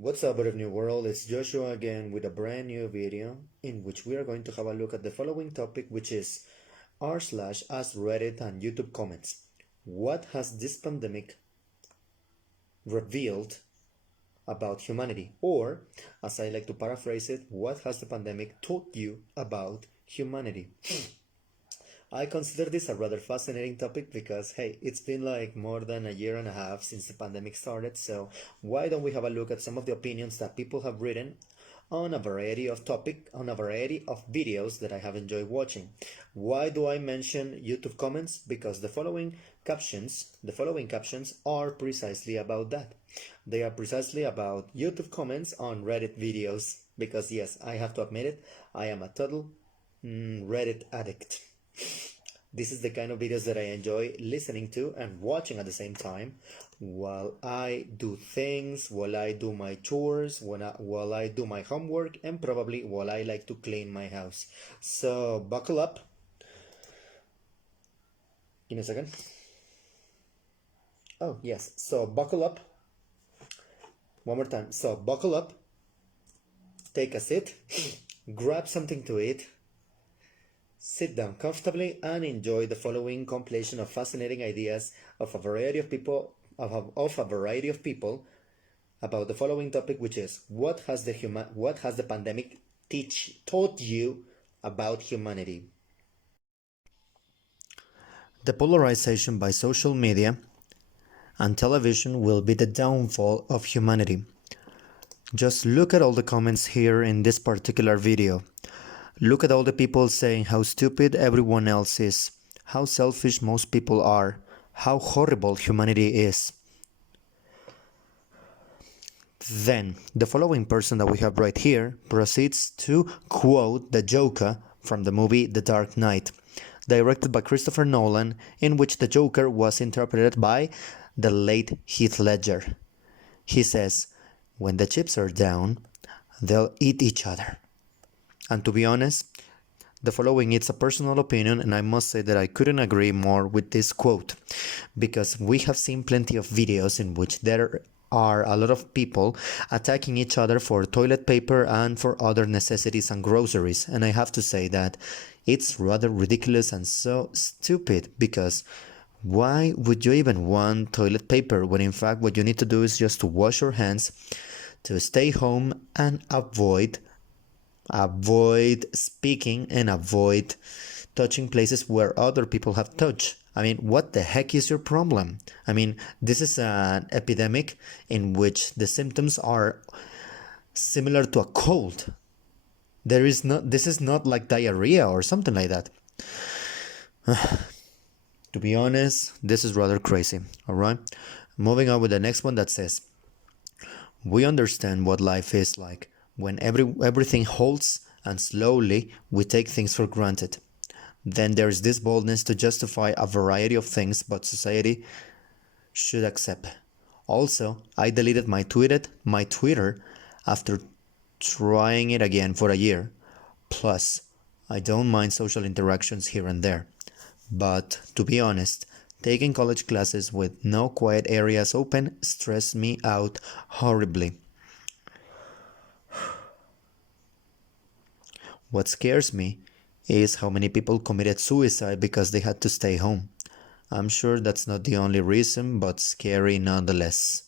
What's up, brave new world? It's Joshua again with a brand new video in which we are going to have a look at the following topic, which is r/AskReddit and YouTube comments. What has this pandemic revealed about humanity? Or, as I like to paraphrase it, what has the pandemic taught you about humanity? I consider this a rather fascinating topic because, hey, it's been like more than a year and a half since the pandemic started, so why don't we have a look at some of the opinions that people have written on a variety of videos that I have enjoyed watching. Why do I mention YouTube comments? Because the following captions are precisely about that. They are precisely about YouTube comments on Reddit videos because yes, I have to admit it, I am a total Reddit addict. This is the kind of videos that I enjoy listening to and watching at the same time while I do things, while I do my chores, while I do my homework, and probably while I like to clean my house. So buckle up. Give me a second. Oh, yes. So buckle up. One more time. So buckle up. Take a seat. Grab something to eat. Sit down comfortably and enjoy the following compilation of fascinating ideas of a variety of people about the following topic, which is what has the pandemic taught you about humanity? The polarization by social media and television will be the downfall of humanity. Just look at all the comments here in this particular video. Look at all the people saying how stupid everyone else is, how selfish most people are, how horrible humanity is. Then, the following person that we have right here proceeds to quote the Joker from the movie The Dark Knight, directed by Christopher Nolan, in which the Joker was interpreted by the late Heath Ledger. He says, "When the chips are down, they'll eat each other." And to be honest, the following is a personal opinion, and I must say that I couldn't agree more with this quote, because we have seen plenty of videos in which there are a lot of people attacking each other for toilet paper and for other necessities and groceries, and I have to say that it's rather ridiculous and so stupid, because why would you even want toilet paper when in fact what you need to do is just to wash your hands, to stay home and avoid speaking and avoid touching places where other people have touched. I mean, what the heck is your problem? I mean, this is an epidemic in which the symptoms are similar to a cold. This is not like diarrhea or something like that. To be honest, this is rather crazy. All right, moving on with the next one that says, "We understand what life is like when everything halts and slowly we take things for granted. Then there's this boldness to justify a variety of things but society should accept. Also, I deleted my Twitter after trying it again for a year. Plus, I don't mind social interactions here and there. But to be honest, taking college classes with no quiet areas open stressed me out horribly. What scares me is how many people committed suicide because they had to stay home. I'm sure that's not the only reason, but scary nonetheless."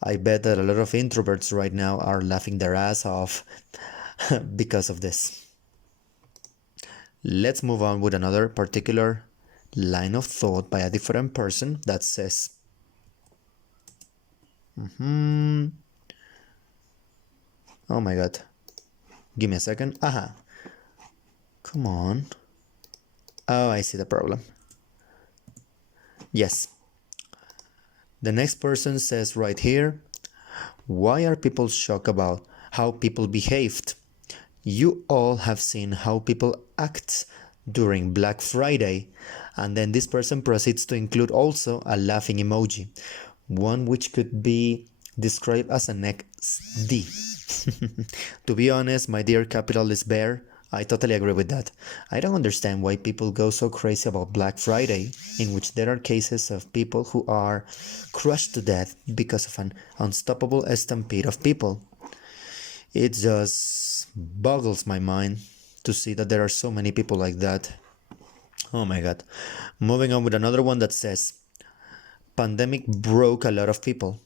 I bet that a lot of introverts right now are laughing their ass off because of this. Let's move on with another particular line of thought by a different person that says, Oh my god. Give me a second. Aha. Come on. Oh, I see the problem. Yes. The next person says right here, "Why are people shocked about how people behaved? You all have seen how people act during Black Friday." And then this person proceeds to include also a laughing emoji, one which could be described as an XD. To be honest, my dear capitalist bear, I totally agree with that. I don't understand why people go so crazy about Black Friday, in which there are cases of people who are crushed to death because of an unstoppable stampede of people. It just boggles my mind to see that there are so many people like that. Oh my god. Moving on with another one that says, pandemic broke a lot of people.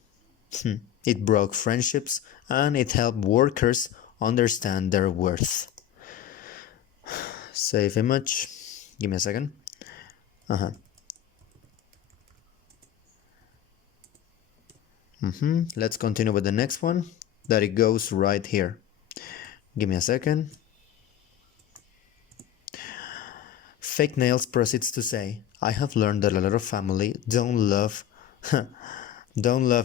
It broke friendships and it helped workers understand their worth. Save image. Give me a second. Let's continue with the next one. That it goes right here. Give me a second. Fake Nails proceeds to say, I have learned that a lot of family don't love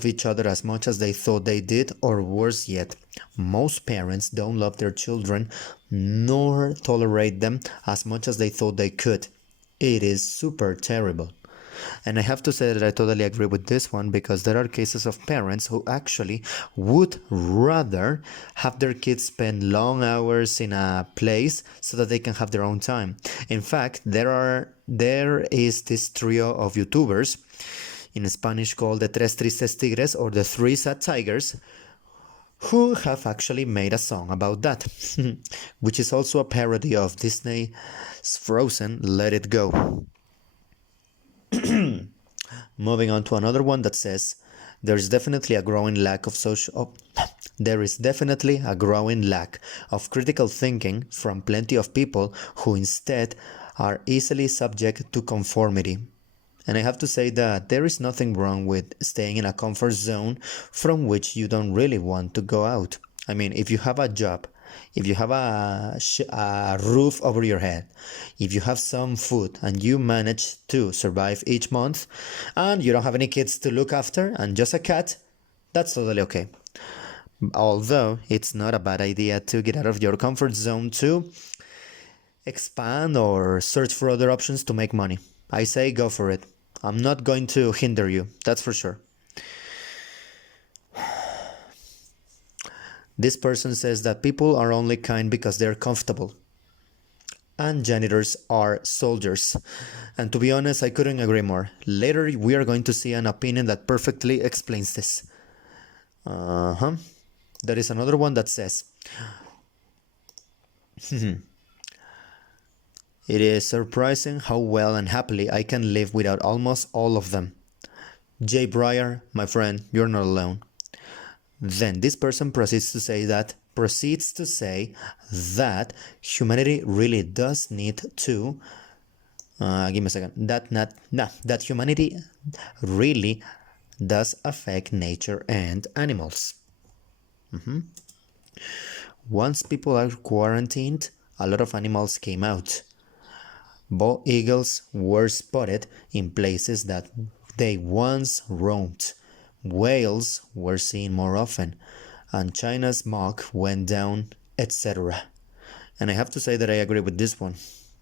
each other as much as they thought they did, or worse yet, most parents don't love their children nor tolerate them as much as they thought they could. It is super terrible. And I have to say that I totally agree with this one, because there are cases of parents who actually would rather have their kids spend long hours in a place so that they can have their own time. In fact, there is this trio of YouTubers in Spanish called the Tres Tristes Tigres, or the Three Sad Tigers, who have actually made a song about that, which is also a parody of Disney's Frozen Let It Go. Moving on to another one that says, there is definitely a growing lack of critical thinking from plenty of people who instead are easily subject to conformity. And I have to say that there is nothing wrong with staying in a comfort zone from which you don't really want to go out. I mean, if you have a job, if you have a roof over your head, if you have some food and you manage to survive each month, and you don't have any kids to look after and just a cat, that's totally okay. Although it's not a bad idea to get out of your comfort zone to expand or search for other options to make money. I say go for it. I'm not going to hinder you, that's for sure. This person says that people are only kind because they're comfortable, and janitors are soldiers. And to be honest, I couldn't agree more. Later we are going to see an opinion that perfectly explains this. There is another one that says, it is surprising how well and happily I can live without almost all of them. Jay Breyer, my friend, you're not alone. Then this person proceeds to say that humanity really does need to give me a second. That humanity really does affect nature and animals. Once people are quarantined, a lot of animals came out. Bald eagles were spotted in places that they once roamed. Whales were seen more often, and China's smog went down, etc. And I have to say that I agree with this one.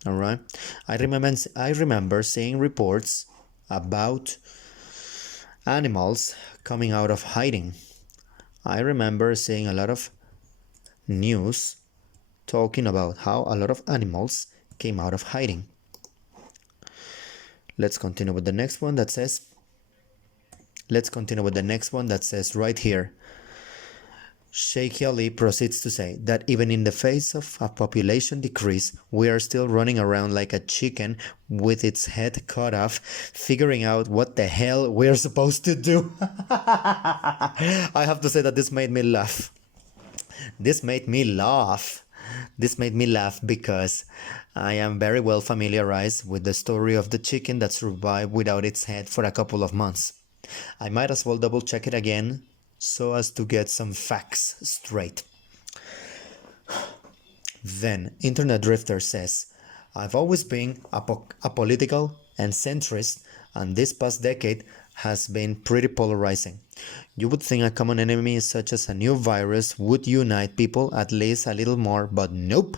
Alright? I remember seeing reports about animals coming out of hiding. I remember seeing a lot of news talking about how a lot of animals came out of hiding. Let's continue with the next one that says right here. Sheikh Ali proceeds to say that even in the face of a population decrease, we are still running around like a chicken with its head cut off, figuring out what the hell we're supposed to do. I have to say that this made me laugh. This made me laugh because I am very well familiarized with the story of the chicken that survived without its head for a couple of months. I might as well double check it again so as to get some facts straight. Then Internet Drifter says, I've always been apolitical and centrist, and this past decade has been pretty polarizing. You would think a common enemy such as a new virus would unite people at least a little more, but nope.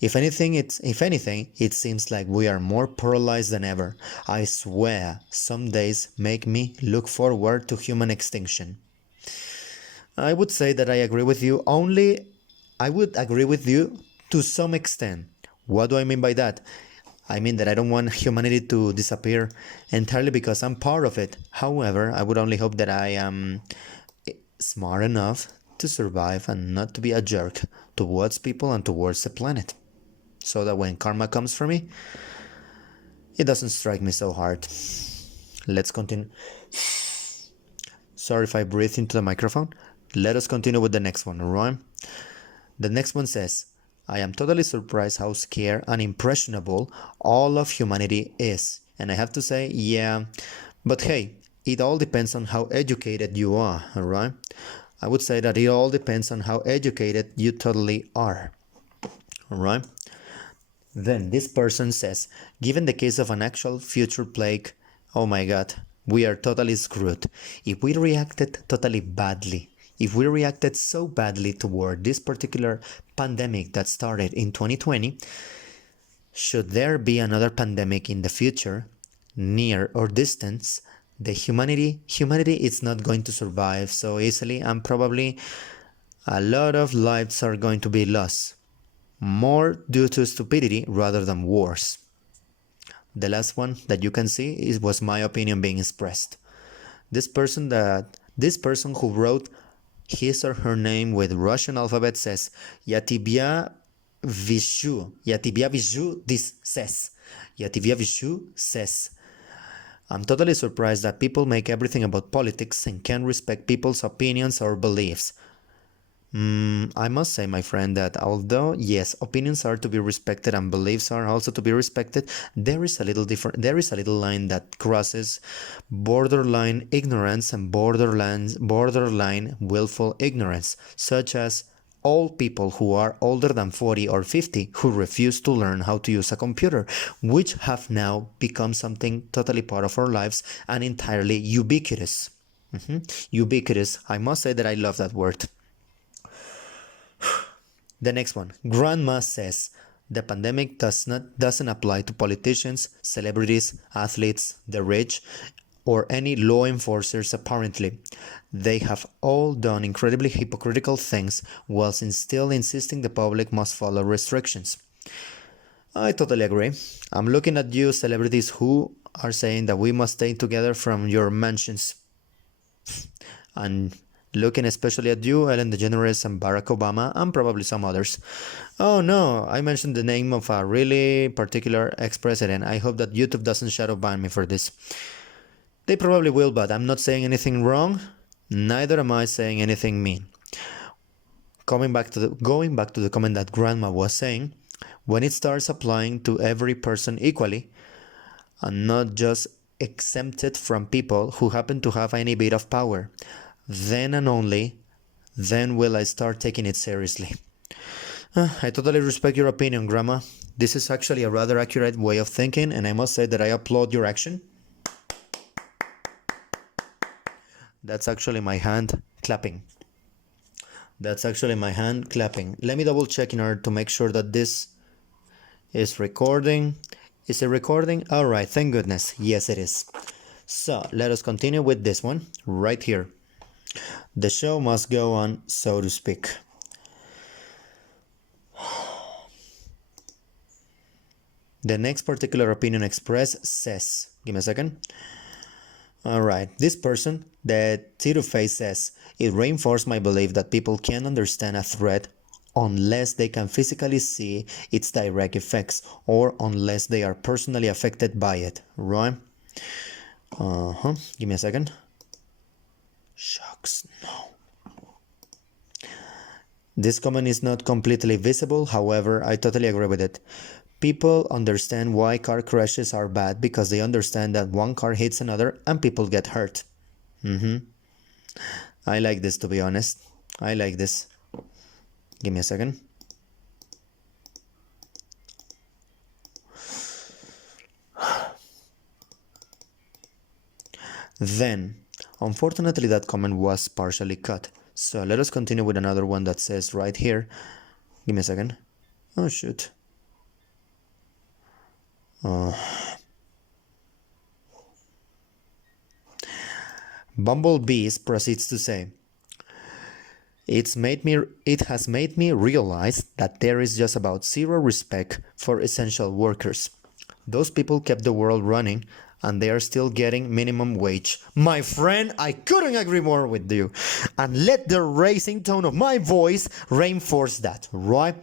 If anything, it seems like we are more polarized than ever. I swear, some days make me look forward to human extinction. I would say that I agree with you. I would agree with you to some extent. What do I mean by that? I mean that I don't want humanity to disappear entirely because I'm part of it. However, I would only hope that I am smart enough to survive and not to be a jerk towards people and towards the planet. So that when karma comes for me, it doesn't strike me so hard. Let's continue. Sorry if I breathe into the microphone. Let us continue with the next one, alright? The next one says, I am totally surprised how scared and impressionable all of humanity is. And I have to say, yeah, but hey, it all depends on how educated you are, alright? I would say that it all depends on how educated you totally are, alright? Then this person says, given the case of an actual future plague, oh my god, we are totally screwed. If we reacted totally badly, if we reacted so badly toward this particular pandemic that started in 2020, should there be another pandemic in the future, near or distant, the humanity is not going to survive so easily, and probably a lot of lives are going to be lost, more due to stupidity rather than wars. The last one that you can see was my opinion being expressed. This person who wrote his or her name with Russian alphabet says, "Я тебя вижу this says. Я тебя вижу says." I'm totally surprised that people make everything about politics and can't respect people's opinions or beliefs. I must say, my friend, that although, yes, opinions are to be respected and beliefs are also to be respected, there is a little line that crosses borderline ignorance and borderline willful ignorance, such as all people who are older than 40 or 50 who refuse to learn how to use a computer, which have now become something totally part of our lives and entirely ubiquitous. Ubiquitous. I must say that I love that word. The next one, Grandma says, the pandemic doesn't apply to politicians, celebrities, athletes, the rich, or any law enforcers apparently. They have all done incredibly hypocritical things whilst still insisting the public must follow restrictions. I totally agree. I'm looking at you celebrities who are saying that we must stay together from your mansions. And looking especially at you, Ellen DeGeneres and Barack Obama, and probably some others. Oh no, I mentioned the name of a really particular ex-president. I hope that YouTube doesn't shadow ban me for this. They probably will, but I'm not saying anything wrong. Neither am I saying anything mean. Going back to the comment that Grandma was saying, when it starts applying to every person equally, and not just exempted from people who happen to have any bit of power, then and only then will I start taking it seriously. I totally respect your opinion, Grandma. This is actually a rather accurate way of thinking, and I must say that I applaud your action. That's actually my hand clapping. Let me double check in order to make sure that this is recording. Is it recording? Alright, thank goodness. Yes, it is. So, let us continue with this one right here. The show must go on, so to speak. The next particular opinion expressed says, give me a second. Alright, this person, the Tito Face says, it reinforced my belief that people can't understand a threat unless they can physically see its direct effects or unless they are personally affected by it, right? Give me a second. Shucks, no. This comment is not completely visible, however, I totally agree with it. People understand why car crashes are bad because they understand that one car hits another and people get hurt. I like this, to be honest. I like this. Give me a second. Then, unfortunately, that comment was partially cut. So let us continue with another one that says right here. Give me a second. Oh, shoot. Bumblebees proceeds to say, It has made me realize that there is just about zero respect for essential workers. Those people kept the world running and they are still getting minimum wage. My friend, I couldn't agree more with you. And let the raising tone of my voice reinforce that, right?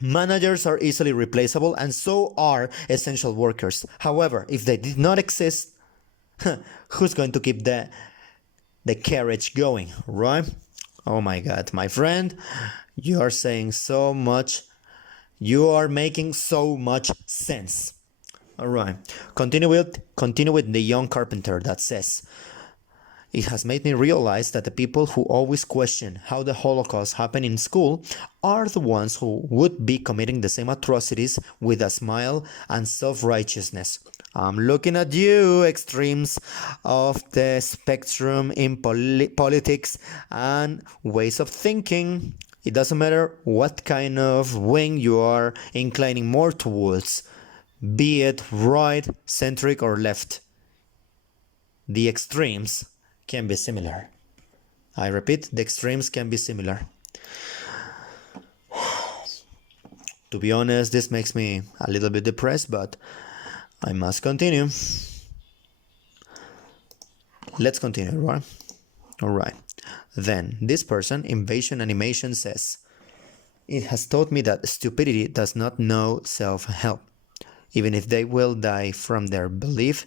Managers are easily replaceable and so are essential workers. However, if they did not exist, who's going to keep the carriage going, right? Oh my god, my friend, you are saying so much. You are making so much sense. All right. Continue with the young carpenter that says, it has made me realize that the people who always question how the Holocaust happened in school are the ones who would be committing the same atrocities with a smile and self-righteousness. I'm looking at you, extremes of the spectrum in politics and ways of thinking. It doesn't matter what kind of wing you are inclining more towards, be it right, centric, or left. The extremes can be similar. I repeat, the extremes can be similar. To be honest, this makes me a little bit depressed, but I must continue. Let's continue, right? Alright. Then, this person, Invasion Animation, says, it has taught me that stupidity does not know self-help. Even if they will die from their belief,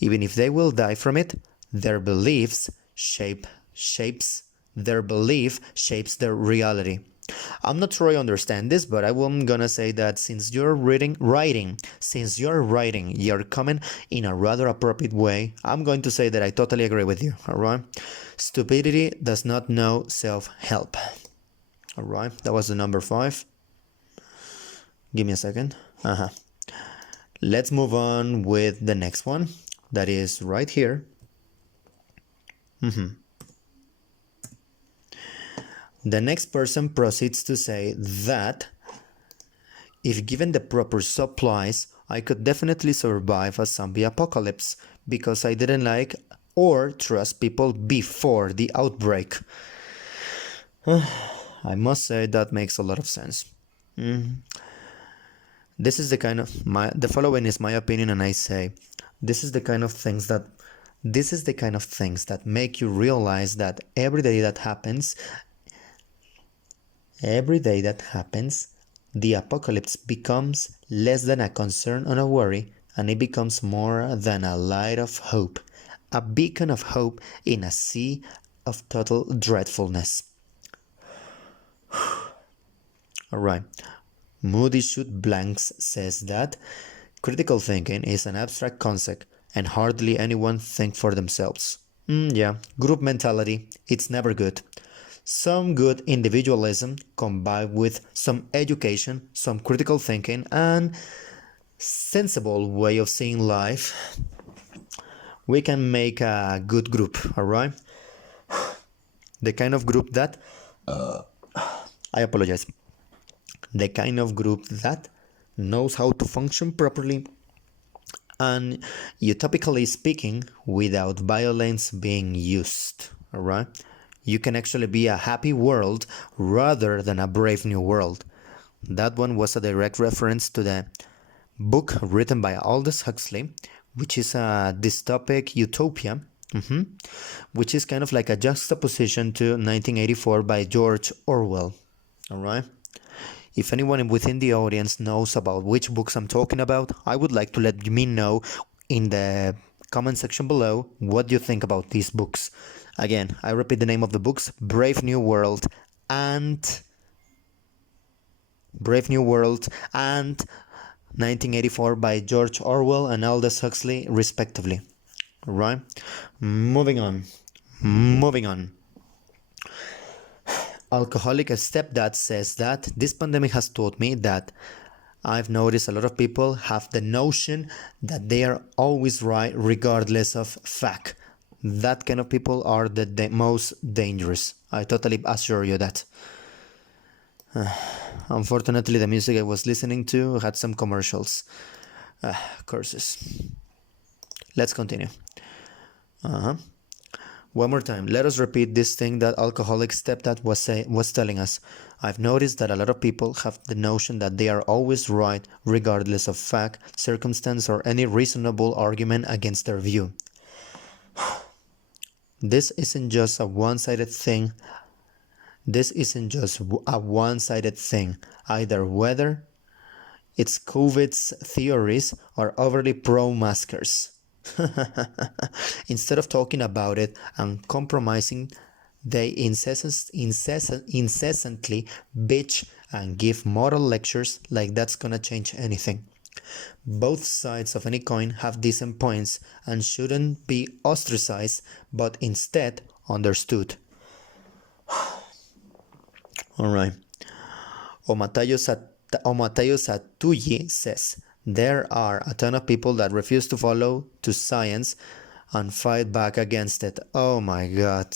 even if they will die from it, their beliefs shapes their belief shapes their reality. I'm not sure I understand this, but I'm gonna say that since you're writing, you're coming in a rather appropriate way. I'm going to say that I totally agree with you. All right, stupidity does not know self-help. All right, that was the number 5. Give me a second. Let's move on with the next one. That is right here. The next person proceeds to say that if given the proper supplies, I could definitely survive a zombie apocalypse because I didn't like or trust people before the outbreak. I must say that makes a lot of sense. This is the kind of the following is my opinion, and I say this is the kind of things that make you realize that every day that happens, the apocalypse becomes less than a concern or a worry, and it becomes more than a light of hope, a beacon of hope in a sea of total dreadfulness. Alright, Moody Shoot Blanks says that critical thinking is an abstract concept and hardly anyone think for themselves. Yeah, group mentality, it's never good. Some good individualism combined with some education, some critical thinking, and sensible way of seeing life, we can make a good group, alright? The kind of group that... I apologize. The kind of group that knows how to function properly and, utopically speaking, without violence being used, alright? You can actually be a happy world rather than a brave new world. That one was a direct reference to the book written by Aldous Huxley, which is a dystopic utopia, which is kind of like a juxtaposition to 1984 by George Orwell. Alright? If anyone within the audience knows about which books I'm talking about, I would like to let me know in the comment section below what you think about these books. Again, I repeat the name of the books: Brave New World and 1984 by George Orwell and Aldous Huxley, respectively. Right? Moving on. Alcoholic Stepdad says that this pandemic has taught me that I've noticed a lot of people have the notion that they are always right regardless of fact. That kind of people are the most dangerous. I totally assure you that. Unfortunately, the music I was listening to had some commercials. Curses. Let's continue. One more time, let us repeat this thing that alcoholic stepdad was telling us. I've noticed that a lot of people have the notion that they are always right, regardless of fact, circumstance, or any reasonable argument against their view. This isn't just a one-sided thing. Either whether it's COVID's theories or overly pro-maskers. Instead of talking about it and compromising, they incessantly bitch and give moral lectures like that's gonna change anything. Both sides of any coin have decent points and shouldn't be ostracized, but instead understood. Alright. Omatayo Satuyi says, there are a ton of people that refuse to follow to science and fight back against it. Oh my god.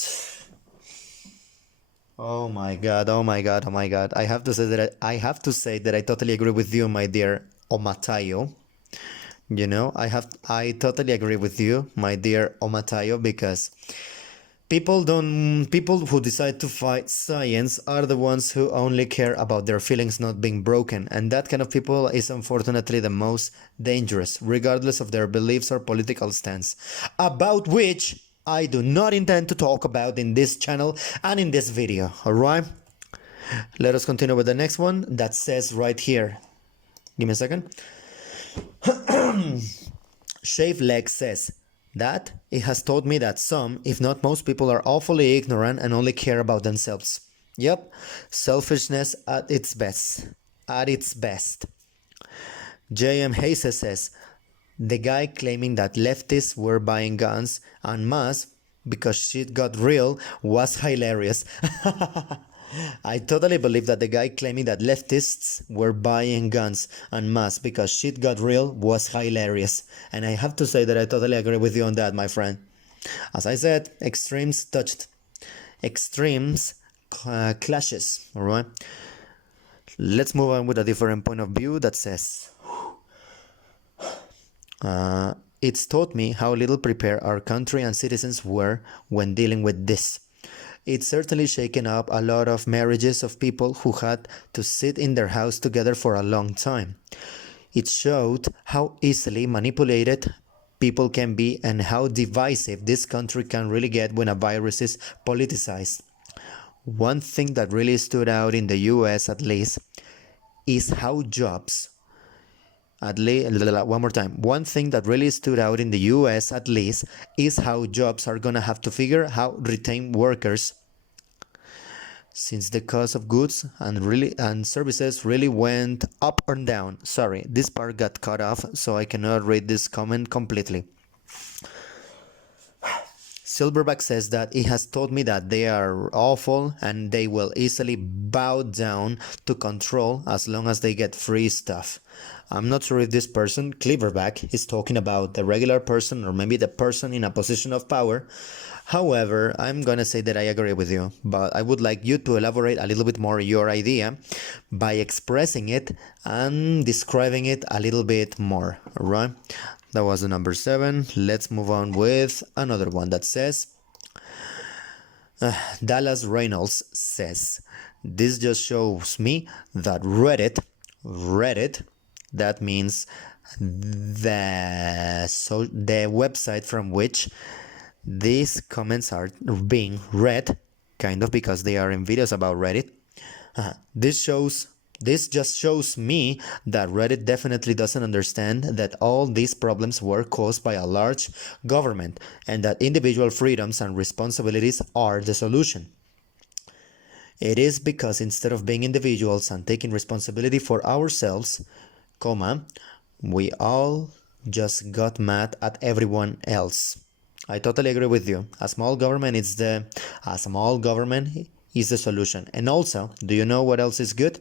Oh my god. I have to say that I totally agree with you, my dear Omatayo. You know, I totally agree with you, my dear Omatayo, because people who decide to fight science are the ones who only care about their feelings not being broken, and that kind of people is unfortunately the most dangerous, regardless of their beliefs or political stance, about which I do not intend to talk about in this channel and in this video, alright? Let us continue with the next one that says right here. Give me a second. Shave Leg says that it has taught me that some, if not most people, are awfully ignorant and only care about themselves. Yep, selfishness at its best. J.M. Hayes says, the guy claiming that leftists were buying guns en masse because shit got real was hilarious. I totally believe that the guy claiming that leftists were buying guns en masse because shit got real was hilarious. And I have to say that I totally agree with you on that, my friend. As I said, extremes clashes, alright? Let's move on with a different point of view that says, it's taught me how little prepared our country and citizens were when dealing with this. It's certainly shaken up a lot of marriages of people who had to sit in their house together for a long time. It showed how easily manipulated people can be and how divisive this country can really get when a virus is politicized. One thing that really stood out in the US at least is how jobs One thing that really stood out in the US at least is how jobs are gonna have to figure how retain workers, since the cost of goods and services really went up or down. Sorry, this part got cut off, so I cannot read this comment completely. Silverback says that it has taught me that they are awful and they will easily bow down to control as long as they get free stuff. I'm not sure if this person, Cleaverback, is talking about the regular person or maybe the person in a position of power. However, I'm gonna say that I agree with you, but I would like you to elaborate a little bit more your idea by expressing it and describing it a little bit more, alright? That was the number 7. Let's move on with another one that says, Dallas Reynolds says, this just shows me that Reddit, that means the website from which these comments are being read, kind of because they are in videos about Reddit. This just shows me that Reddit definitely doesn't understand that all these problems were caused by a large government and that individual freedoms and responsibilities are the solution. It is because instead of being individuals and taking responsibility for ourselves, we all just got mad at everyone else. I totally agree with you. A small government is the solution. And also, do you know what else is good?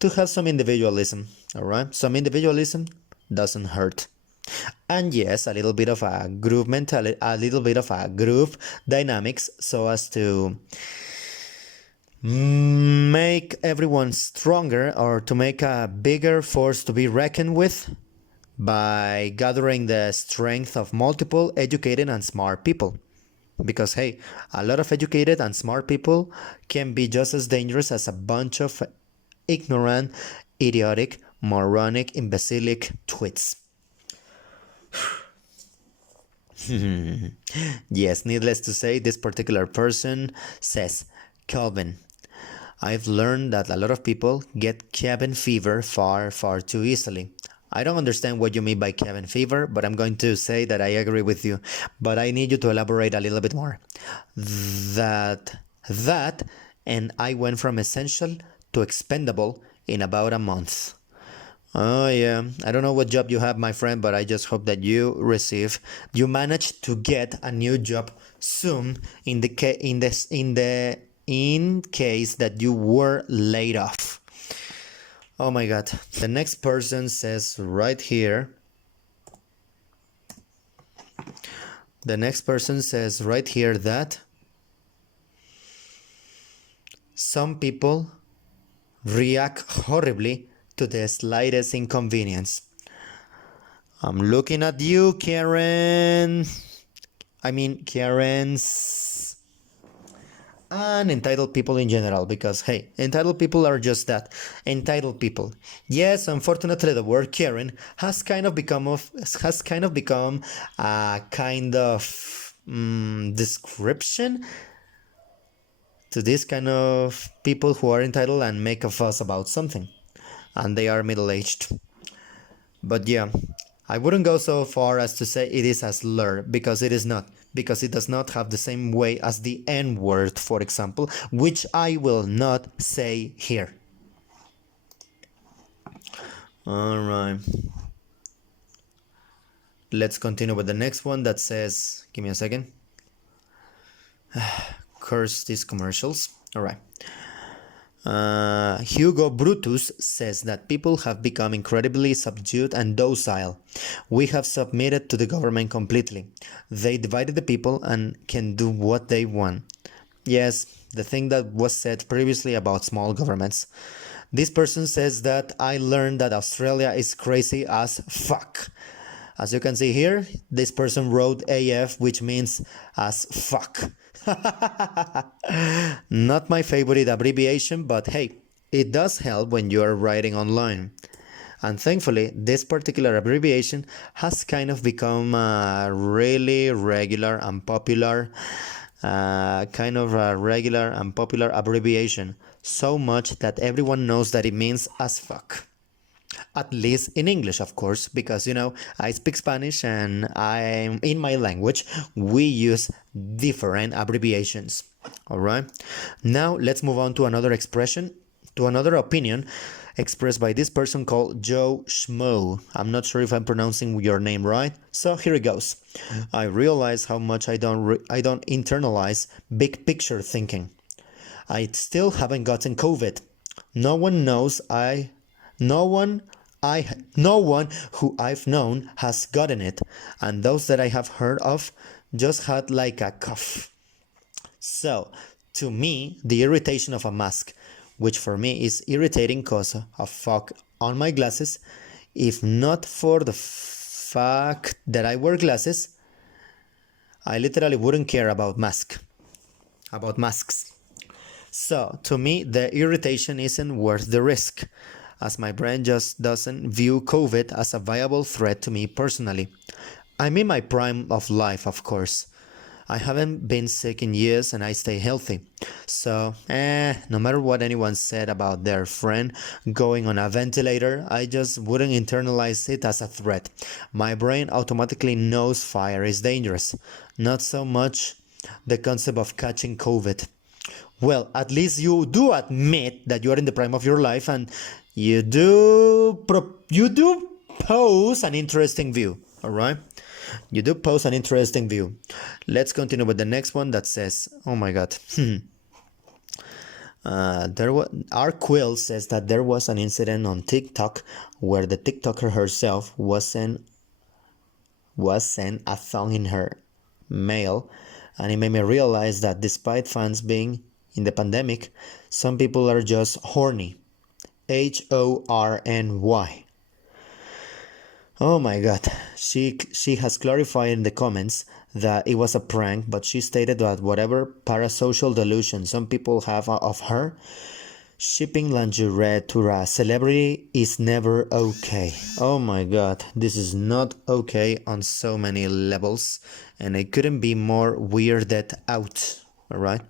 To have some individualism, alright? Some individualism doesn't hurt. And yes, a little bit of a group mentality, a little bit of a group dynamics, so as to make everyone stronger or to make a bigger force to be reckoned with by gathering the strength of multiple educated and smart people. Because hey, a lot of educated and smart people can be just as dangerous as a bunch of ignorant, idiotic, moronic, imbecilic twits. Yes, needless to say, this particular person says, Calvin, I've learned that a lot of people get cabin fever far, far too easily. I don't understand what you mean by cabin fever, but I'm going to say that I agree with you. But I need you to elaborate a little bit more. That, and I went from essential to expendable in about a month. Oh yeah, I don't know what job you have, my friend, but I just hope that you manage to get a new job soon in case that you were laid off. Oh my God. The next person says right here. That some people react horribly to the slightest inconvenience. I'm looking at you, Karen. Karens and entitled people in general, because hey, entitled people are just that, entitled people. Yes, unfortunately, the word Karen has kind of become a kind of description to this kind of people who are entitled and make a fuss about something, and they are middle-aged. But yeah, I wouldn't go so far as to say it is a slur, because it is not. Because it does not have the same way as the N-word, for example, which I will not say here. Alright. Let's continue with the next one that says, give me a second. Curse these commercials. Alright. Hugo Brutus says that people have become incredibly subdued and docile. We have submitted to the government completely. They divided the people and can do what they want. Yes, the thing that was said previously about small governments. This person says that I learned that Australia is crazy as fuck. As you can see here, this person wrote AF, which means as fuck. Not my favorite abbreviation, but hey, it does help when you are writing online. And thankfully, this particular abbreviation has kind of become a really regular and popular abbreviation, so much that everyone knows that it means as fuck. At least in English, of course, because I speak Spanish, and I'm in my language we use different abbreviations. All right, now let's move on to another opinion expressed by this person called Joe Schmo. I'm not sure if I'm pronouncing your name right, so here it goes. I realize how much I don't internalize big picture thinking. I still haven't gotten COVID. No one who I've known has gotten it, and those that I have heard of just had like a cough. So, to me, the irritation of a mask, which for me is irritating cause of fog on my glasses, if not for the fact that I wear glasses, I literally wouldn't care about masks. So, to me, the irritation isn't worth the risk, as my brain just doesn't view COVID as a viable threat to me personally. I'm in my prime of life, of course. I haven't been sick in years and I stay healthy. So, no matter what anyone said about their friend going on a ventilator, I just wouldn't internalize it as a threat. My brain automatically knows fire is dangerous, not so much the concept of catching COVID. Well, at least you do admit that you are in the prime of your life, and you do pose an interesting view, all right? You do pose an interesting view. Let's continue with the next one that says, oh my God. Our Quill says that there was an incident on TikTok where the TikToker herself was sent a thong in her mail, and it made me realize that despite fans being in the pandemic, some people are just horny. HORNY. Oh my God. She has clarified in the comments that it was a prank, but she stated that whatever parasocial delusion some people have of her, shipping lingerie to a celebrity is never okay. Oh my god, this is not okay on so many levels, and I couldn't be more weirded out, alright?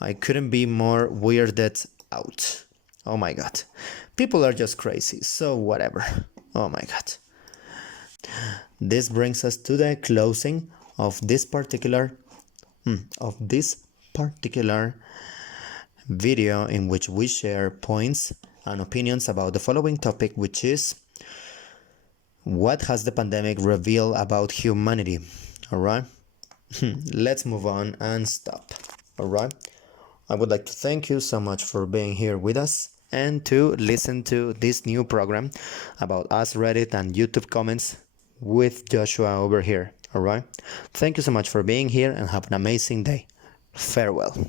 I couldn't be more weirded out. Oh my god. People are just crazy, so whatever. Oh my god. This brings us to the closing of this particular video, in which we share points and opinions about the following topic, which is what has the pandemic revealed about humanity. Alright? Let's move on and stop. Alright? I would like to thank you so much for being here with us and to listen to this new program about AskReddit and YouTube Comments with Joshua over here. Alright? Thank you so much for being here and have an amazing day. Farewell.